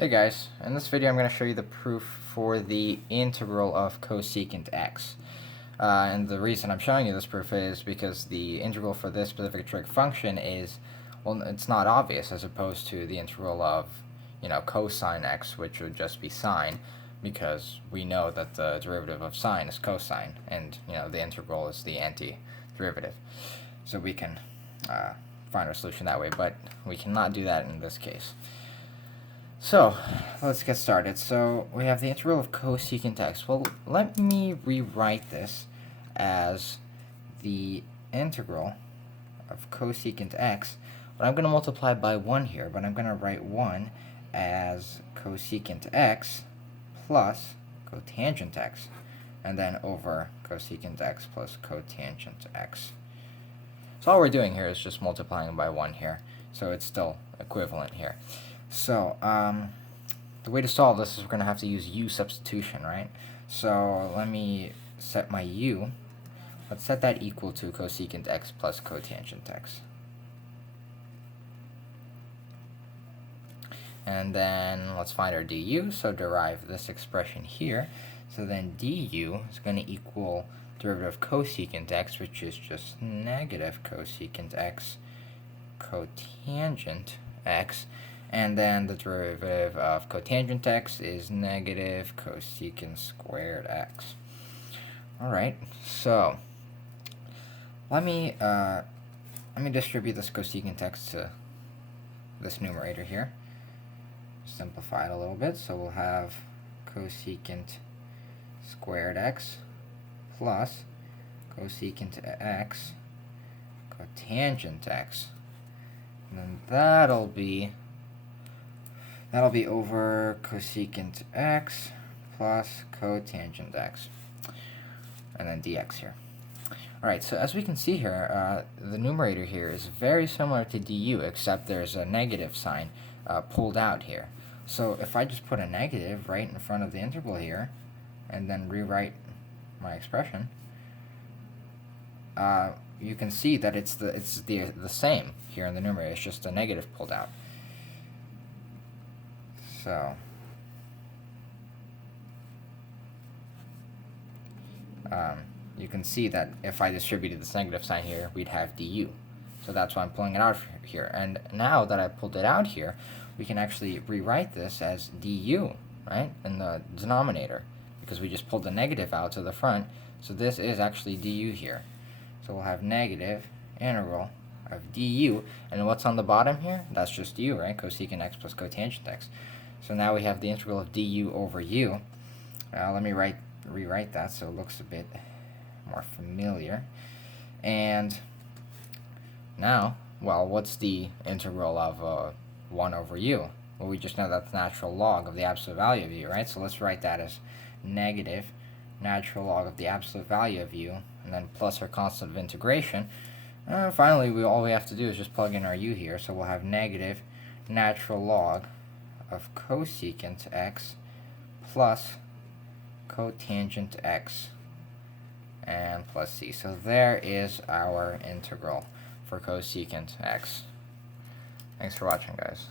Hey guys, in this video I'm going to show you the proof for the integral of cosecant x. And the reason I'm showing you this proof is because the integral for this specific trig function is, well, it's not obvious as opposed to the integral of, cosine x, which would just be sine, because we know that the derivative of sine is cosine, and, the integral is the antiderivative. So we can find our solution that way, but we cannot do that in this case. So, let's get started. So, we have the integral of cosecant x. Well, let me rewrite this as the integral of cosecant x. But I'm going to multiply by 1 here, but I'm going to write 1 as cosecant x plus cotangent x, and then over cosecant x plus cotangent x. So all we're doing here is just multiplying by 1 here, so it's still equivalent here. So, the way to solve this is we're going to have to use u substitution, right? So, let me set my u. Let's set that equal to cosecant x plus cotangent x. And then let's find our du, so derive this expression here. So then du is going to equal derivative of cosecant x, which is just negative cosecant x cotangent x. And then the derivative of cotangent x is negative cosecant squared x. Alright, so let me distribute this cosecant x to this numerator here. Simplify it a little bit, so we'll have cosecant squared x plus cosecant x cotangent x. And then that'll be over cosecant x plus cotangent x, and then dx here. Alright, so as we can see here, the numerator here is very similar to du, except there's a negative sign pulled out here. So if I just put a negative right in front of the integral here, and then rewrite my expression, you can see that it's the same here in the numerator. It's just a negative pulled out. So, you can see that if I distributed this negative sign here, we'd have du. So that's why I'm pulling it out here. And now that I pulled it out here, we can actually rewrite this as du, right, in the denominator, because we just pulled the negative out to the front. So this is actually du here. So we'll have negative integral of du. And what's on the bottom here? That's just du, right? Cosecant x plus cotangent x. So now we have the integral of du over u. Let me rewrite that so it looks a bit more familiar. And now, well, what's the integral of 1 over u? Well, we just know that's natural log of the absolute value of u, right? So let's write that as negative natural log of the absolute value of u, and then plus our constant of integration. Finally, all we have to do is just plug in our u here, so we'll have negative natural log of cosecant x plus cotangent x and plus c. So there is our integral for cosecant x. Thanks for watching, guys.